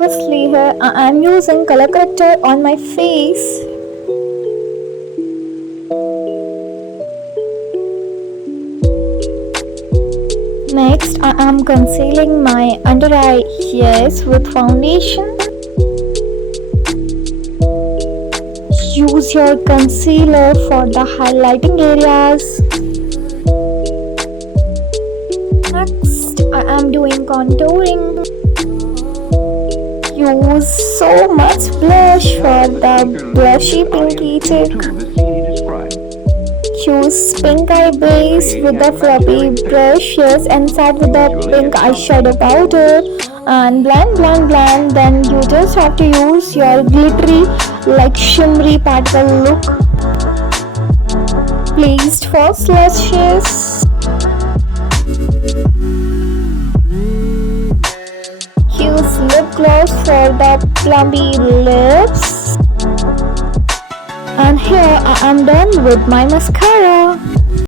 Firstly, here I am using color corrector on my face. Next, I am concealing my under eye hairs with foundation. Use your concealer for the highlighting areas. Next, I am doing contouring. Use so much blush for the blushy pinky cheek. Choose pink eye base with the floppy brushes and set with the pink eyeshadow powder and blend. Then you just have to use your glittery like shimmery particle look. Placed false lashes. Use lip gloss for the plumby lips. And here I am done with my mascara.